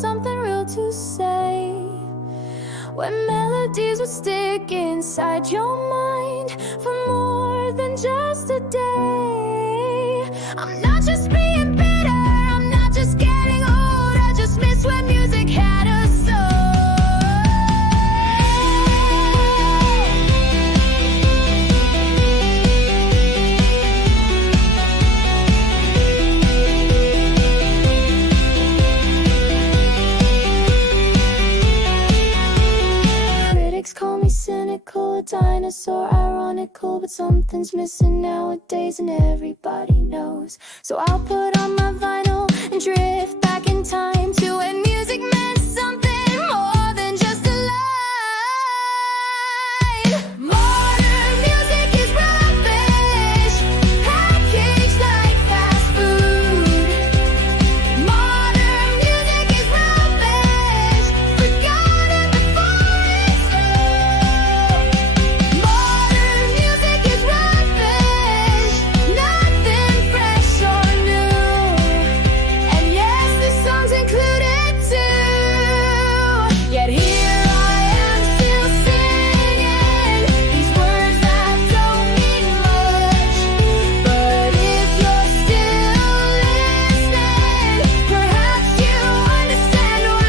something real to say. When melodies would stick inside your mind for more than just a day. I'm not just being bitter, I'm not just getting old, I just miss when music had a soul. Call me cynical, a dinosaur, ironical, but something's missing nowadays and everybody knows. So I'll put on my vinyl and drift back in time to when music meant something more than just a line. Modern music is rubbish, packaged like fast food. Modern music is rubbish, forgotten before it's through. Modern music is rubbish, nothing fresh or new. And yes, this song's included too. Yet here I am still singing these words that don't mean much. But if you're still listening, perhaps you understand why.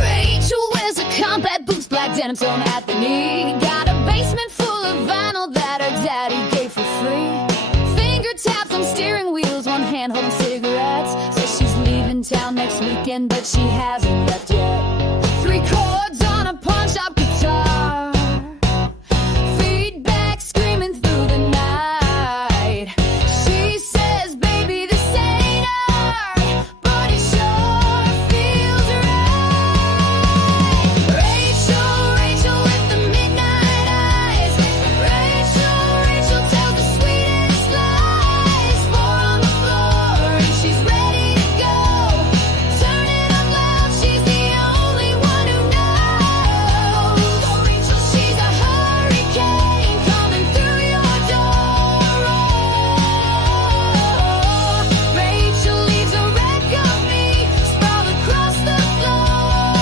Rachel wears a combat boots, black denim tone at the knee. Got a basement full of vinyl that her daddy gave for free. Finger taps on steering wheels, one hand holding cigarettes. Says she's leaving town next weekend, but she hasn't left yet. 3 chords on a pawn shop guitar, feedback screaming through the night. She says, baby, this ain't art, but it sure feels right. Rachel with the midnight eyes. Rachel tells the sweetest lies. 4 on the floor and she's ready to go. Turn it up loud, she's the only one who knows. Rachel, she's a hurricane coming through your door. Rachel leaves a wreck of me sprawled across the floor.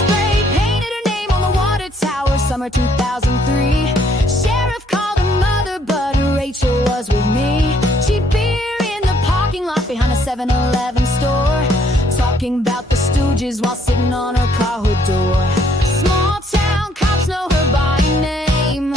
Spray painted her name on the water tower, summer 2003. Sheriff called her mother, but Rachel was with me. Cheap beer in the parking lot behind a 7-Eleven store, talking about the Stooges while sitting on her car hood door. Small town cops know her by name.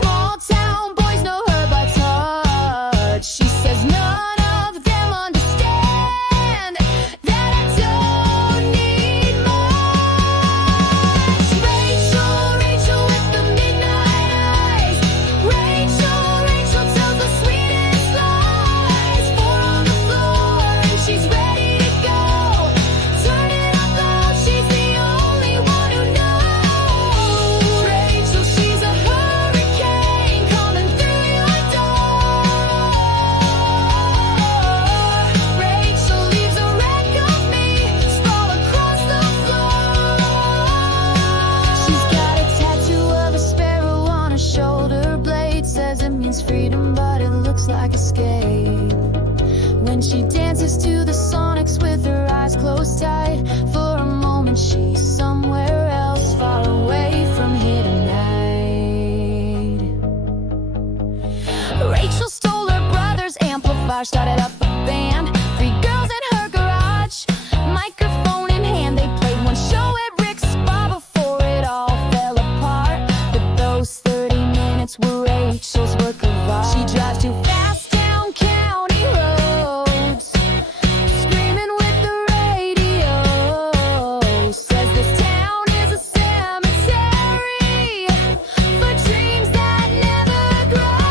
Small town boys know her by touch. She says none of them understand that I don't need much. Rachel with the midnight eyes. Rachel tells the sweetest lies. 4 on the floor and she's ready to go. Turn it up loud, she's the only one who knows. Rachel, she's a hurricane coming through your door. Rachel leaves a wreck of me sprawled across the floor. She's got a tattoo of a sparrow on her shoulder blade. Says it means freedom, but it looks like escape. When she dances to the sonics with her eyes closed tight, for a moment she's somewhere else, far away from here tonight. Rachel stole her brother's amplifier, started up a band. 3 girls in her garage, microphone in hand. They played one show at Rick's bar before it all fell apart. But those 30 minutes were Rachel's work of art. She drives too fast down county roads, screaming with the radio. Says this town is a cemetery for dreams that never grow.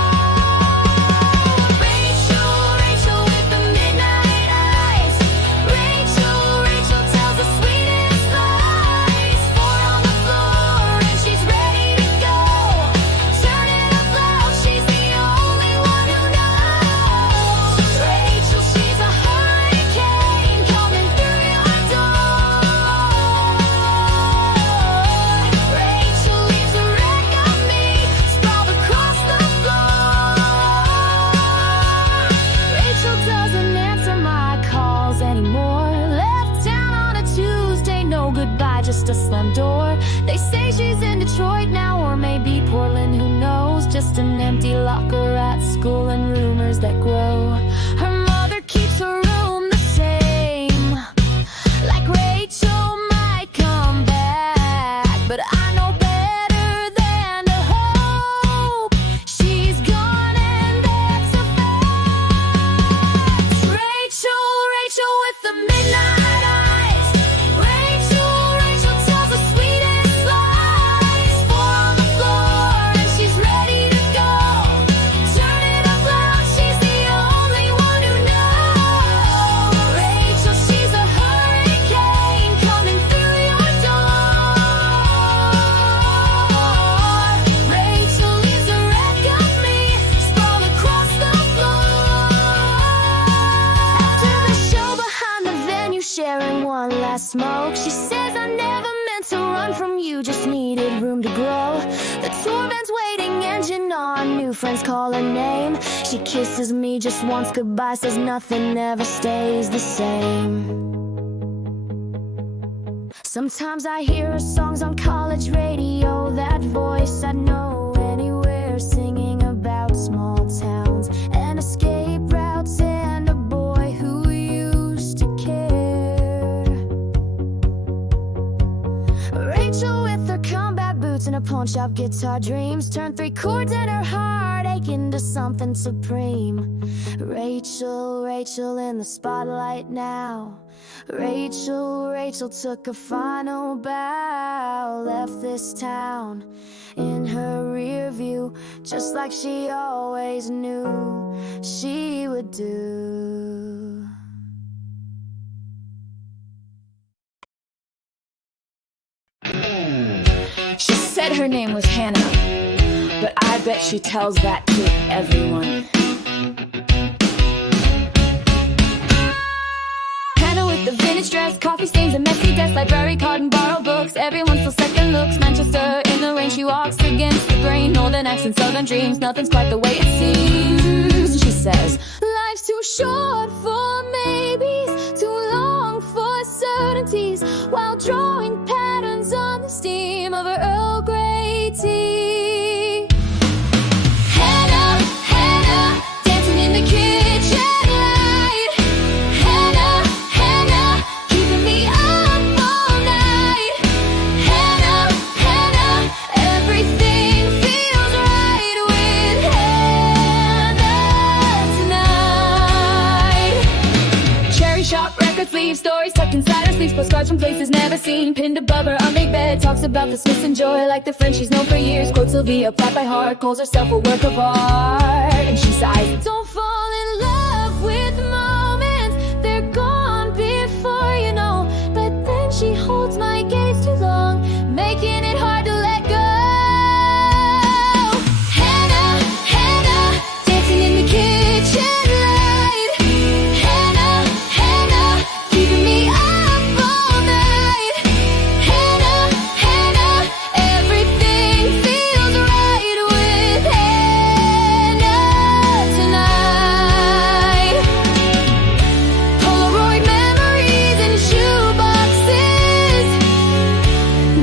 Rachel with just a slam door. They say she's in Detroit now, or maybe Portland, who knows? Just an empty locker at school and rumors that grow. Her mother keeps her room the same, like Rachel might come back, but I know better than to hope. She's gone and that's a fact. Rachel with the midnight eyes. Rachel tells the sweetest lies. Four on the floor and she's ready to go. Turn it up loud, she's the only one who knows. Rachel, she's a hurricane coming through your door. Rachel leaves a wreck of me sprawled across the floor. After the show behind the venue, sharing one last smoke, she says, I never meant to run from you, just needed room to grow. The tour band's waiting, engine on, new friends call her name. She kisses me just once goodbye, says nothing ever stays the same. Sometimes I hear her songs on college radio, that voice I know anywhere, singing about small towns and escape routes and a boy who used to care. Rachel with her combat boots and her pawn shop guitar dreams turn three chords and her heart ache into something supreme. Rachel in the spotlight now. Rachel took a final bow, left this town in her rear view, just like she always knew she would do. She said her name was Hannah, but I bet she tells that to everyone. Hannah with the vintage dress, coffee stains, a messy desk, library card and borrowed books. Everyone still second looks. Manchester in the rain, she walks against the grain. Northern accent, southern dreams, nothing's quite the way it seems. She says, life's too short for maybes, too long for certainties, while drawing patterns on the steam of her Earl Grey tea. Hannah, dancing in the kitchen light. Hannah, keeping me up all night. Hannah, everything feels right with Hannah tonight. Cherry shop, record sleeves, stories tucked inside her sleeves, postcards from places never seen, pinned above her unmade bed, talks about the Smiths and joy like the friend she's known for years. Quotes Sylvia Plath by heart, calls herself a work of art, and she sighs, don't fall in love with moments, they're gone before you know. But then she holds my gaze too long, making it hard to let go. Hannah, dancing in the kitchen light. Hannah, keeping me up all night. Hannah, everything feels right with Hannah tonight. Polaroid memories in shoeboxes,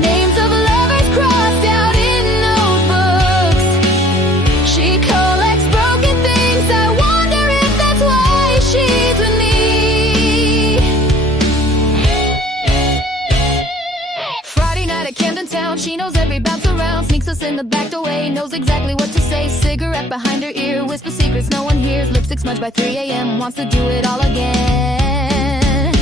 names of lovers crossed out in notebooks. She collects broken things, I wonder if that's why she's with me. Friday night at Camden Town, she knows every bounce around, sneaks us in the back doorway, knows exactly what to say. Cigarette behind her ear, whisper secrets no one hears, lipstick smudged by 3 a.m., wants to do it all again.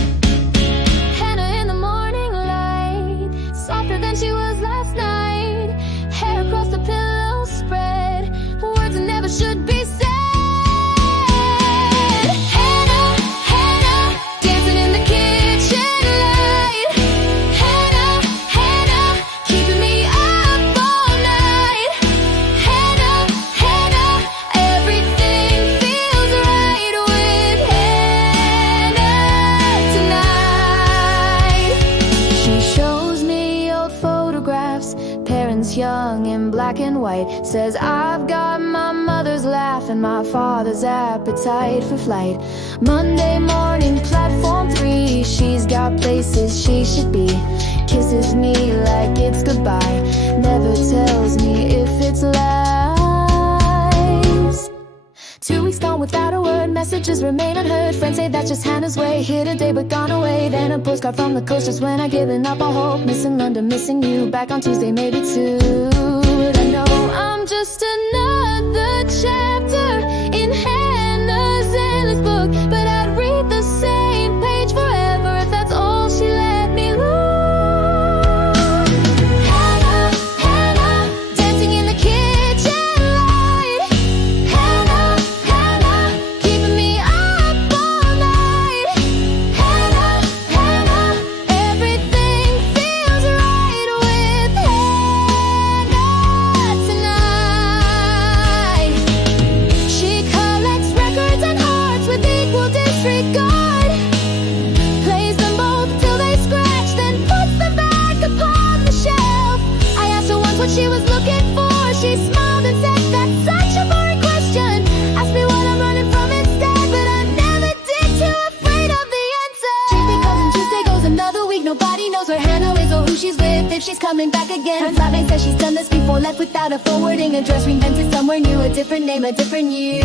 Hannah in the morning light, softer than she was last night, hair across the pillow spread, words that never should be said. Hannah, dancing in the kitchen light. Hannah, keeping me up all night. Hannah, everything feels right with Hannah tonight. She shows me old photographs, parents young in black and white, says I've got my mother's laugh and my father's appetite for flight. Monday morning, platform 3, she's got places she should be, kisses wishes me like it's goodbye. Never tells me if it's lies. 2 weeks gone without a word, messages remain unheard. Friends say that's just Hannah's way, here today but gone away. Then a postcard from the coast just when I given up all hope. Missing London, missing you, back on Tuesday maybe too. But I know I'm just another chapter in Hannah's endless book. But I'd read the same page forever if that's all she let me look. Hannah, Hannah, dancing in the kitchen light. Hannah, Hannah, keeping me up all night. Hannah, Hannah, everything feels right with Hannah tonight. She collects records and hearts with equal disregard. Plays them both till they scratch, then puts them back upon the shelf. I asked her once what she was looking for. She smiled and said, that's such a boring question. Ask me what I'm running from instead, but I never did, too afraid of the answer. Tuesday comes and Tuesday goes, another week. Nobody knows where Hannah is or who she's with, if she's coming back again. Turns out they said she's done this before, left without a forwarding address, reinvented somewhere new, a different name, a different you.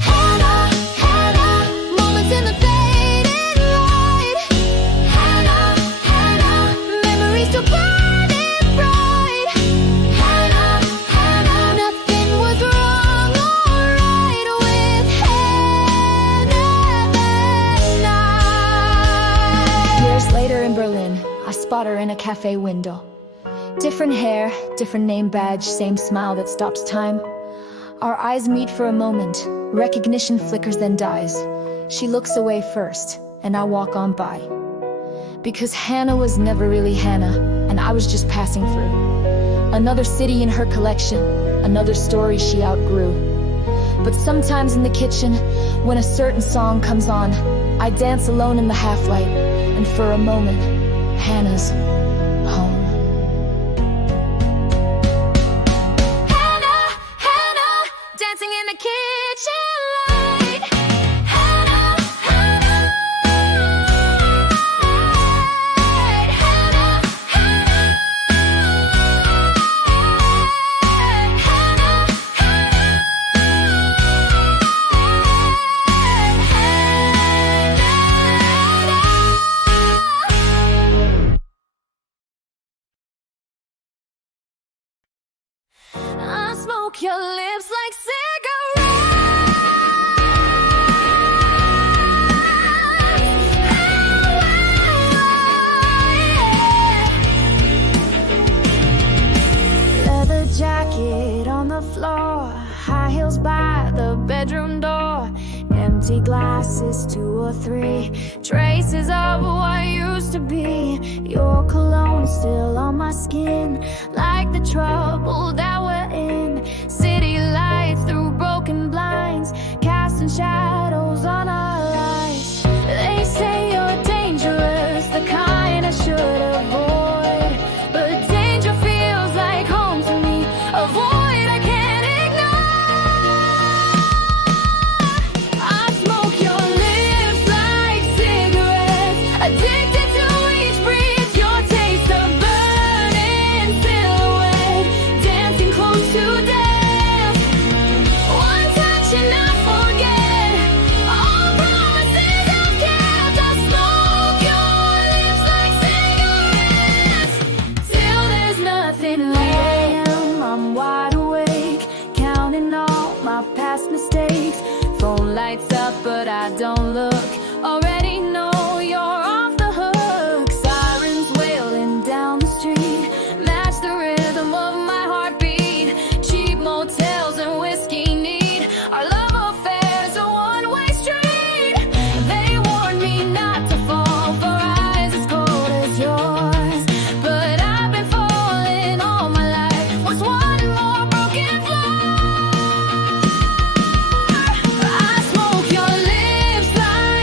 Hannah, Hannah, moments in the fading light. Hannah, Hannah, memories still burning bright. Hannah, Hannah, nothing was wrong or right with Hannah that night. Years later in Berlin, I spot her in a cafe window. Different hair, different name badge, same smile that stops time. Our eyes meet for a moment, recognition flickers then dies. She looks away first, and I walk on by. Because Hannah was never really Hannah, and I was just passing through. Another city in her collection, another story she outgrew. But sometimes in the kitchen, when a certain song comes on, I dance alone in the half-light, and for a moment, Hannah's home. Hannah, Hannah, dancing in the kitchen light. Hannah, Hannah, Hannah, Hannah, I smoke your lips like cigarettes. Leather jacket on the floor, high heels by the bedroom door. Empty glasses, 2 or 3, traces of what used to be. Your cologne still on my skin, like the trouble that we're in. City lights through broken blinds, casting shadows on our lives. They say you're dangerous, the kind I should avoid. But danger feels like home to me, a void I can't ignore. I smoke your lips like cigarettes, addicted to each breath, your taste of burning silhouette, dancing close to death. One touch and I forget all promises I've kept. I smoke your lips like cigarettes till there's nothing left. I'm wide awake, counting all my past mistakes. Phone lights up, but I don't look. Already know you're off the hook. Sirens wailing down the street, match the rhythm of my heartbeat. Cheap motels and whiskey neat. Our love affair's a one-way street. They warned me not to fall for eyes as cold as yours, but I've been falling all my life. What's one more broken floor? I smoke your lips like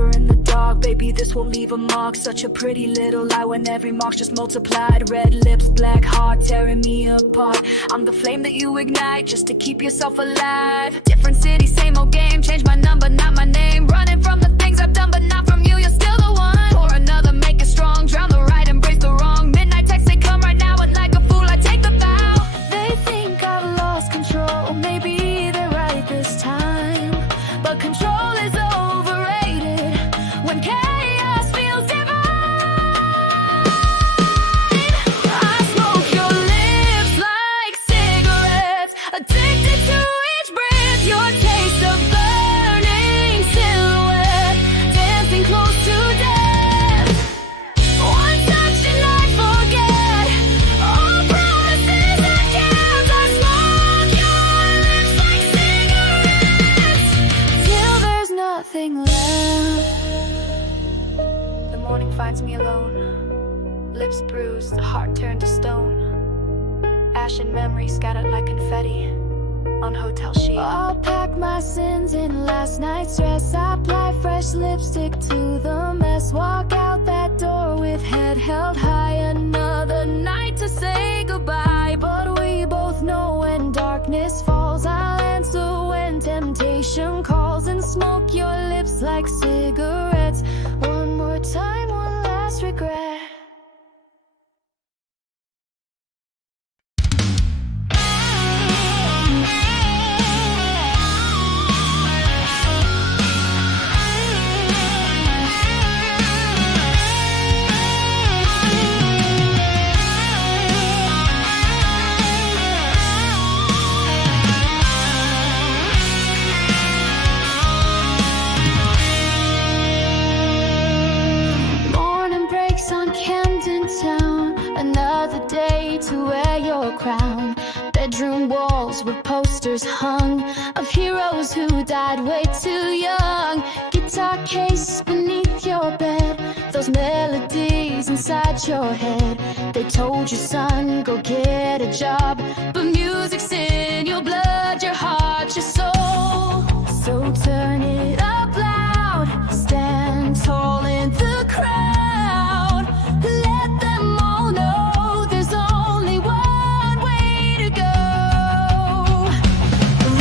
deeper in the dark. Baby, this will leave a mark. Such a pretty little lie when every mark's just multiplied. Red lips, black heart, tearing me apart. I'm the flame that you ignite just to keep yourself alive. Different city, same old game. Change my number, not my name. Running from the things I've done, but not from you. You're still the one. Pour another, make it strong. Drown the right, embrace the wrong. Midnight texts, they come right now, and like a fool, I take the vow. They think I've lost control. Maybe they're right this time, but control is overrated when chaos feels divine. I smoke your lips like cigarettes, addicted to each breath. Your taste of burning silhouette, dancing close to death. One touch and I forget all promises and counts. I smoke your lips like cigarettes till there's nothing left. The morning finds me alone, lips bruised, heart turned to stone. Ash and memory scattered like confetti on hotel sheets. I'll pack my sins in last night's dress. I apply fresh lipstick to the mess. Walk out that door with head held high. Another night to say goodbye, but we both know when darkness falls, I'll answer when temptation calls and smoke your lips like cigarettes. One more time, one last regret. Morning breaks on Camden Town. Another day to wear your crown. Bedroom walls with posters hung of heroes who died way too young. Guitar case beneath your bed, those melodies inside your head. They told you, son, go get a job, but music's in your blood, your heart, your soul. So turn it up loud, stand tall in the crowd. Let them all know there's only one way to go.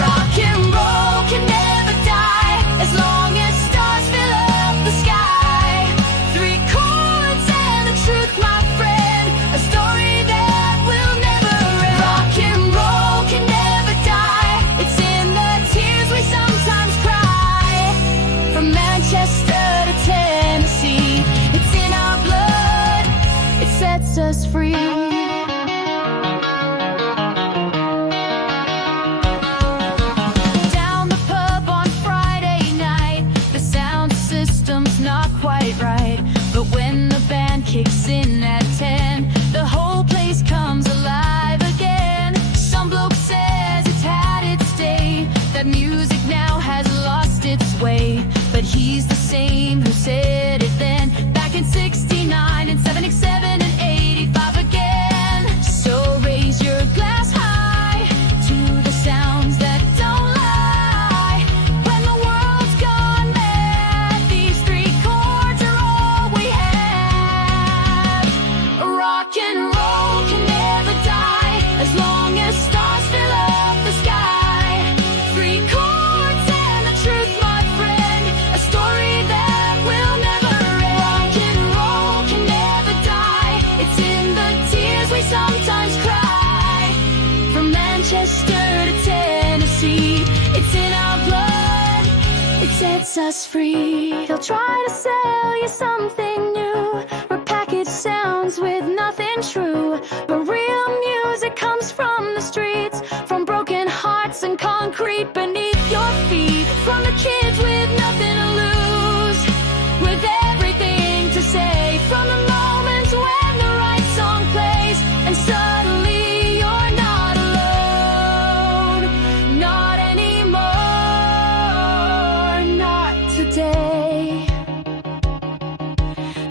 Rock and roll can never die as long as stars fill up the sky. Three chords and the truth, my friend, a story that will never end. Rock and roll can never die. It's in the tears we sometimes cry. From Manchester to Tennessee, it's in our blood, it sets us free. Down the pub on Friday night, the sound system's not quite right, but when the band kicks in at 10, the whole place comes alive again. Some bloke says it's had its day, that music now has lost its way, but he's the same who said it then, back in 69 and 77 and 85 again. So raise your glass high to the sounds that don't lie. When the world's gone mad, these three chords are all we have. Rock and roll can never die as long as stars fill up the sky. Three chords and the truth, my friend, a story that will never end. Rock and roll can never die. It's in the tears we sometimes cry. From Manchester to Tennessee, it's in our blood, it sets us free. They'll try to sell you something new, repackaged sounds with nothing true, but real music comes from the streets, from broken hearts and concrete beneath your feet, from the kids with nothing to lose, with everything to say, from the moments when the right song plays and suddenly you're not alone, not anymore, not today.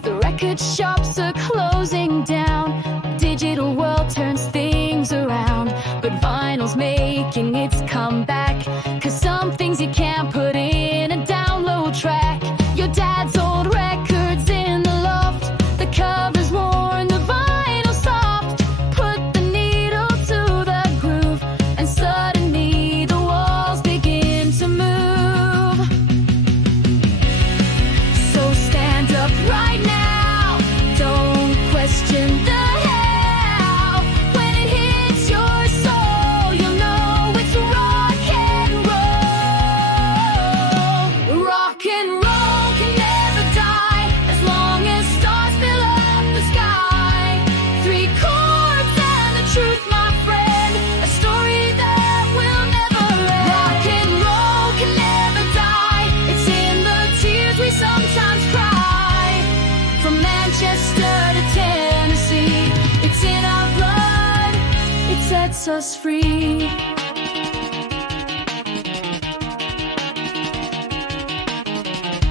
The record shops are closing down, digital world turns things around, but vinyl's making its comeback, 'cause some things you can't put in a download track. Your dad's old records in the loft. The cover's worn, the vinyl soft. Put the needle to the groove, and suddenly the walls begin to move. So stand up right now, don't question the how. When it hits your soul, you'll know it's rock and roll. Rock and roll can never die as long as stars fill up the sky. Three chords and the truth, my friend, a story that will never end. Rock and roll can never die. It's in the tears we sometimes cry. From Manchester to Tennessee, it's in our blood. It sets us free.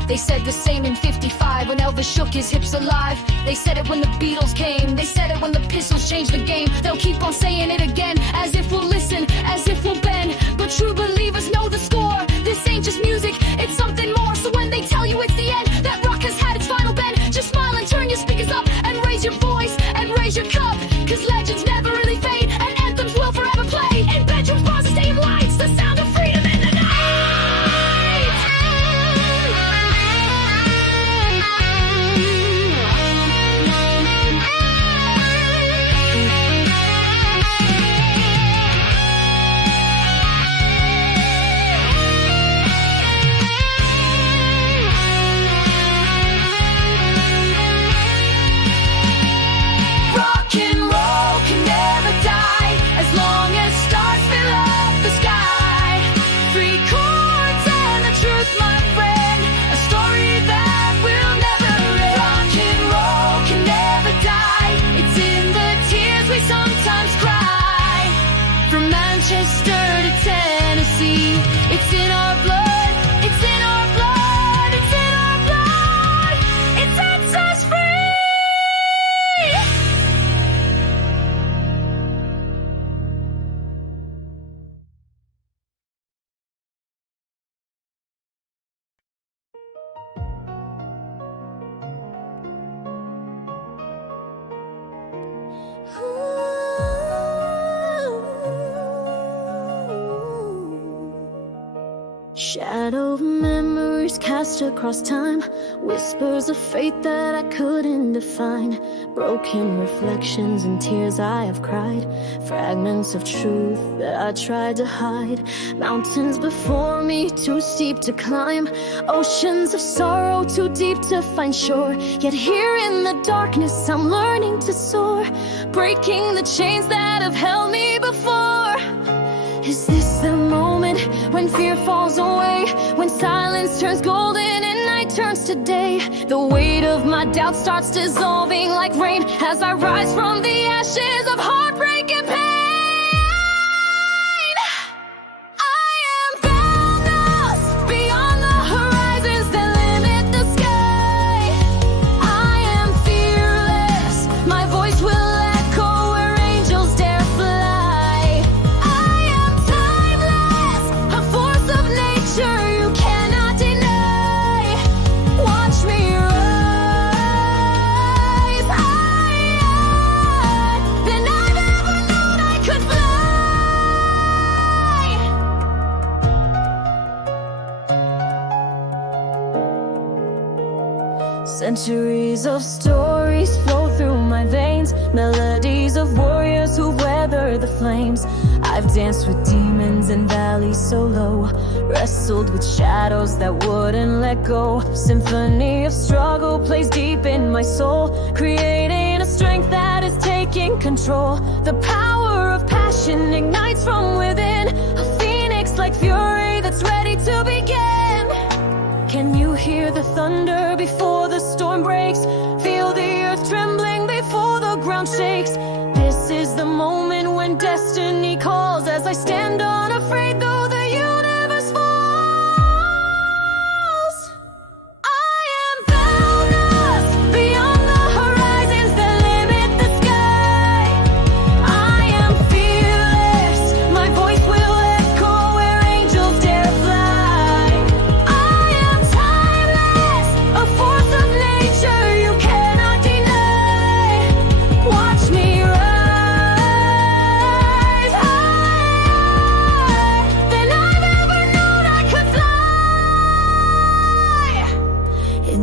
They said the same in 55 when Elvis shook his hips alive. They said it when the Beatles came. They said it when the Pistols changed the game. They'll keep on saying it again, as if we'll listen, as if we'll bend. But true believers know the score. This ain't just music, it's something more. So when they tell you it's the end, that rock has had its final bend, just smile and turn your speakers up and raise your voice and raise your cup. Cause legends never really fade, and anthems will forever play. In bedrooms, bars, and stadium lights, the sound of freedom in the night. Rock and roll can never die as long as stars fill up the sky. Three chords and the truth, my friend, a story that will never end. Rock and roll can never die. It's in the tears we sometimes cry. From Manchester to Tennessee, it's in our blood. It's in our blood. It's in our blood. It sets us free. Shadow of memories cast across time, whispers of fate that I couldn't define, broken reflections and tears I have cried, fragments of truth that I tried to hide, mountains before me too steep to climb, oceans of sorrow too deep to find shore, yet here in the darkness I'm learning to soar, breaking the chains that have held me before. Is this the moment when fear falls away, when silence turns golden and night turns to day? The weight of my doubt starts dissolving like rain as I rise from the ashes of heartbreak and pain. I am boundless beyond the horizons that limit the sky. I am fearless, my voice will echo where angels dare fly. I am timeless, a force of nature you cannot deny. Watch me rise higher than I've ever known I could fly. Centuries of stories flow through my veins, melodies of warriors who weather the flames. I've danced with demons in valleys so low, wrestled with shadows that wouldn't let go. Symphony of struggle plays deep in my soul, creating a strength that is taking control. The power of passion ignites from within, a phoenix like fury that's ready to begin. Can you hear the thunder before the storm breaks? Feel the earth trembling before the ground shakes. This is the moment when destiny calls as I stand unafraid though the universe falls. I am boundless beyond the horizons that limit the sky. I am fearless, my voice will echo where angels dare fly. I am timeless, a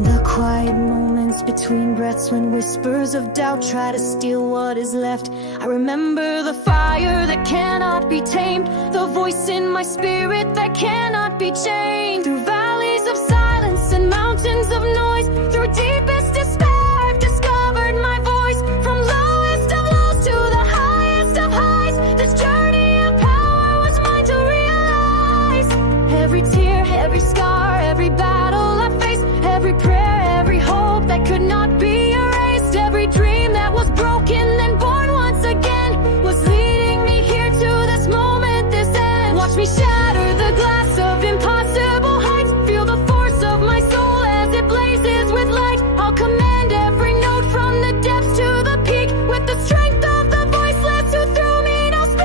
the quiet moments between breaths, when whispers of doubt try to steal what is left, I remember the fire that cannot be tamed, the voice in my spirit that cannot be chained. Through valleys of silence and mountains of noise, through deepest despair, I've discovered my voice. From lowest of lows to the highest of highs, this journey of power was mine to realize. Every tear, every scar, every battle I faced, every prayer, every hope that could not be erased, every dream that was broken and born once again was leading me here to this moment, this end. Watch me shatter the glass of impossible heights, feel the force of my soul as it blazes with light. I'll command every note from the depths to the peak, with the strength of the voiceless who through me now speak.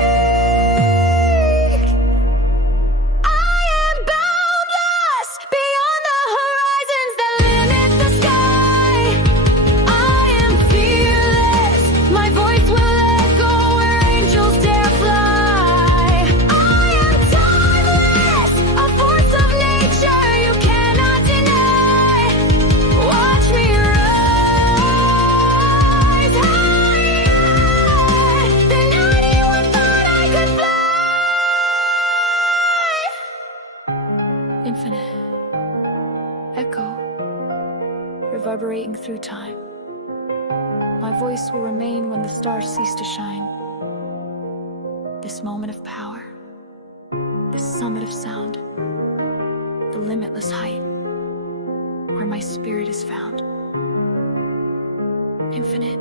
I am boundless beyond the horizons that limit the sky. I am fearless, my voice will echo where angels dare fly. I am timeless, a force of nature you cannot deny. Watch me rise higher than anyone thought I could fly. Infinite echo, reverberating through time. My voice will remain when the stars cease to shine. This moment of power, this summit of sound, the limitless height where my spirit is found. Infinite